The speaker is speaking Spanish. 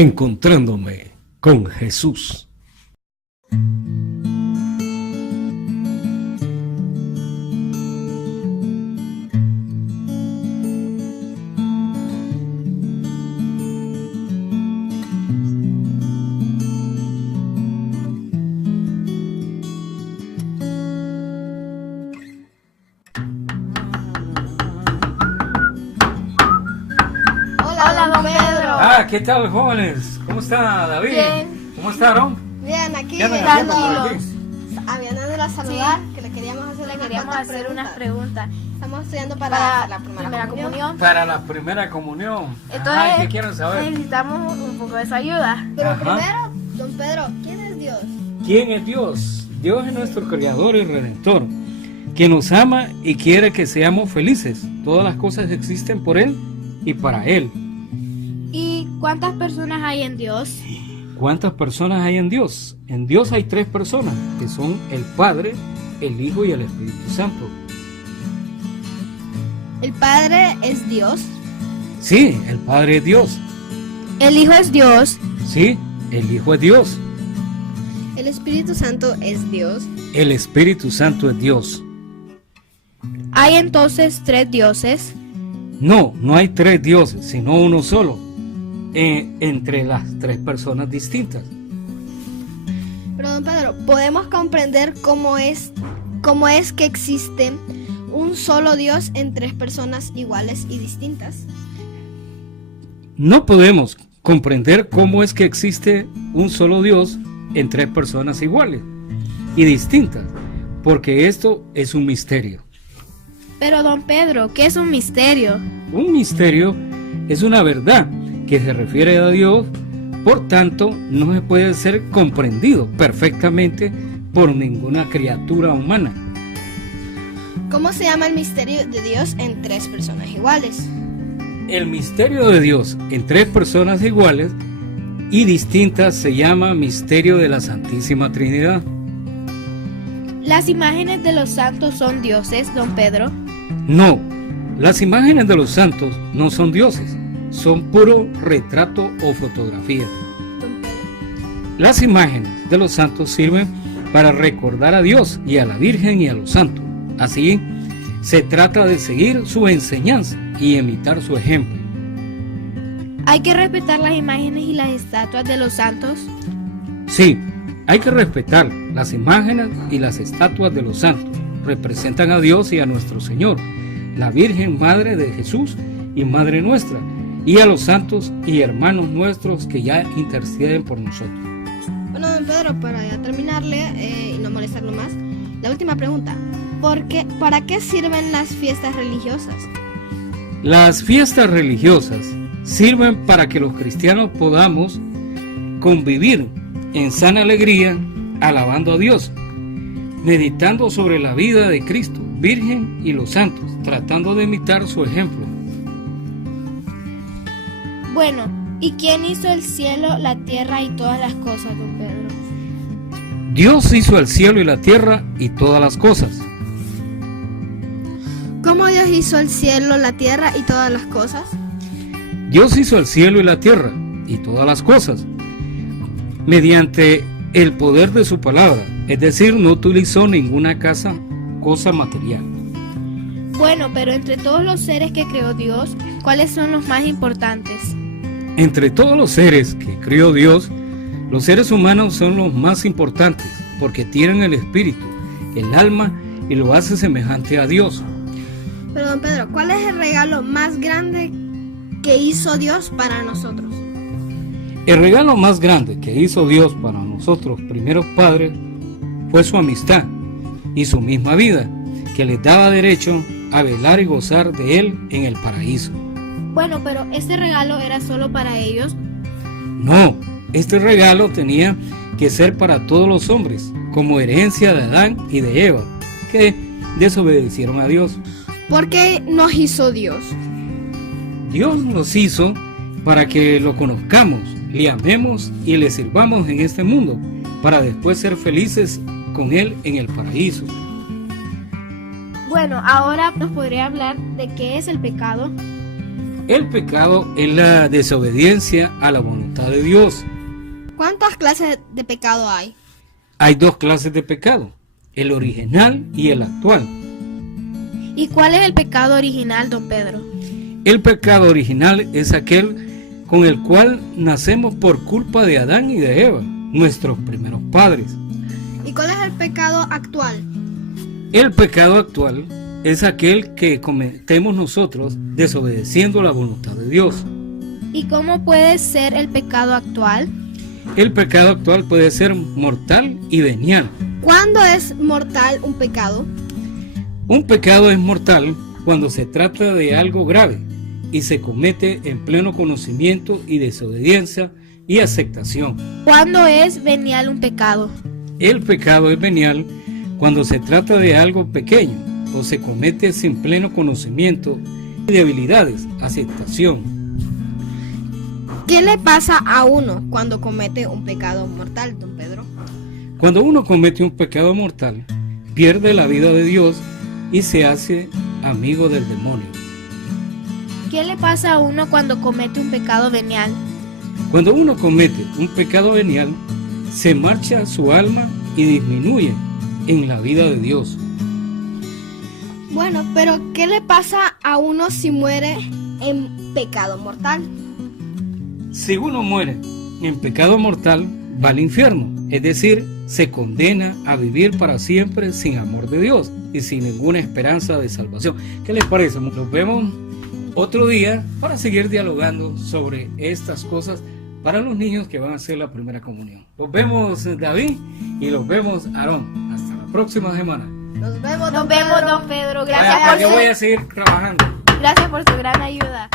Encontrándome con Jesús. Hola, don Pedro. ¿Qué tal, jóvenes? ¿Cómo está David? Bien. ¿Cómo está, Aaron? Bien, aquí ¿Qué andan haciendo por llegando. aquí? Habían a saludar, que le queríamos hacer unas preguntas. Estamos estudiando para la primera comunión. Para la primera comunión. Entonces, ¿Qué quieren saber? necesitamos un poco de su ayuda. Pero Ajá. primero, don Pedro, ¿quién es Dios? ¿Quién es Dios? Dios es nuestro Creador y Redentor, que nos ama y quiere que seamos felices. Todas las cosas existen por Él y para Él. ¿Y cuántas personas hay en Dios? ¿Cuántas personas hay en Dios? En Dios hay 3 personas, que son el Padre, el Hijo y el Espíritu Santo. ¿El Padre es Dios? Sí, el Padre es Dios. ¿El Hijo es Dios? Sí, el Hijo es Dios. El Espíritu Santo es Dios. El Espíritu Santo es Dios. ¿Hay entonces 3 dioses? No, no hay 3 dioses, sino uno solo, entre las 3 personas distintas. Pero don Pedro, ¿podemos comprender cómo es que existe un solo Dios en 3 personas iguales y distintas? No podemos comprender cómo es que existe un solo Dios en 3 personas iguales y distintas, porque esto es un misterio. Pero don Pedro, ¿qué es un misterio? Un misterio es una verdad que se refiere a Dios, por tanto no se puede ser comprendido perfectamente por ninguna criatura humana. ¿Cómo se llama el misterio de Dios en 3 personas iguales? El misterio de Dios en 3 personas iguales y distintas se llama misterio de la Santísima Trinidad. ¿Las imágenes de los santos son dioses, don Pedro? No, las imágenes de los santos no son dioses, son puro retrato o fotografía. Las imágenes de los santos sirven para recordar a Dios y a la Virgen y a los santos. Así, se trata de seguir su enseñanza y imitar su ejemplo. ¿Hay que respetar las imágenes y las estatuas de los santos? Sí, hay que respetar las imágenes y las estatuas de los santos. Representan a Dios y a nuestro Señor, la Virgen Madre de Jesús y Madre nuestra, y a los santos y hermanos nuestros que ya interceden por nosotros. Bueno, don Pedro, para ya terminarle y no molestarlo más, la última pregunta. ¿Para qué sirven las fiestas religiosas? Las fiestas religiosas sirven para que los cristianos podamos convivir en sana alegría, alabando a Dios, meditando sobre la vida de Cristo, Virgen y los santos, tratando de imitar su ejemplo. Bueno, ¿y quién hizo el cielo, la tierra y todas las cosas, don Pedro? Dios hizo el cielo y la tierra y todas las cosas. ¿Cómo Dios hizo el cielo, la tierra y todas las cosas? Dios hizo el cielo y la tierra y todas las cosas mediante el poder de su palabra, es decir, no utilizó ninguna cosa material. Bueno, pero entre todos los seres que creó Dios, ¿cuáles son los más importantes? Entre todos los seres que creó Dios, los seres humanos son los más importantes porque tienen el espíritu, el alma y lo hace semejante a Dios. Pero don Pedro, ¿cuál es el regalo más grande que hizo Dios para nosotros? El regalo más grande que hizo Dios para nosotros, primeros padres, fue su amistad y su misma vida, que les daba derecho a velar y gozar de Él en el paraíso. Bueno, pero ¿este regalo era solo para ellos? No, este regalo tenía que ser para todos los hombres, como herencia de Adán y de Eva, que desobedecieron a Dios. ¿Por qué nos hizo Dios? Dios nos hizo para que lo conozcamos, le amemos y le sirvamos en este mundo, para después ser felices con Él en el paraíso. Bueno, ahora nos podría hablar de qué es el pecado. El pecado es la desobediencia a la voluntad de Dios. ¿Cuántas clases de pecado hay? Hay dos clases de pecado, el original y el actual. ¿Y cuál es el pecado original, don Pedro? El pecado original es aquel con el cual nacemos por culpa de Adán y de Eva, nuestros primeros padres. ¿Y cuál es el pecado actual? El pecado actual es aquel que cometemos nosotros desobedeciendo la voluntad de Dios. ¿Y cómo puede ser el pecado actual? El pecado actual puede ser mortal y venial. ¿Cuándo es mortal un pecado? Un pecado es mortal cuando se trata de algo grave y se comete en pleno conocimiento y desobediencia y aceptación. ¿Cuándo es venial un pecado? El pecado es venial cuando se trata de algo pequeño o se comete sin pleno conocimiento y de habilidades, aceptación. ¿Qué le pasa a uno cuando comete un pecado mortal, don Pedro? Cuando uno comete un pecado mortal, pierde la vida de Dios y se hace amigo del demonio. ¿Qué le pasa a uno cuando comete un pecado venial? Cuando uno comete un pecado venial, se marcha su alma y disminuye en la vida de Dios. Bueno, pero ¿qué le pasa a uno si muere en pecado mortal? Si uno muere en pecado mortal, va al infierno, es decir, se condena a vivir para siempre sin amor de Dios y sin ninguna esperanza de salvación. ¿Qué les parece? Nos vemos otro día para seguir dialogando sobre estas cosas para los niños que van a hacer la primera comunión. Los vemos, David, y los vemos, Aarón. Hasta la próxima semana. Nos vemos, Nos vemos, don Pedro. Yo voy a seguir trabajando. Gracias por su gran ayuda.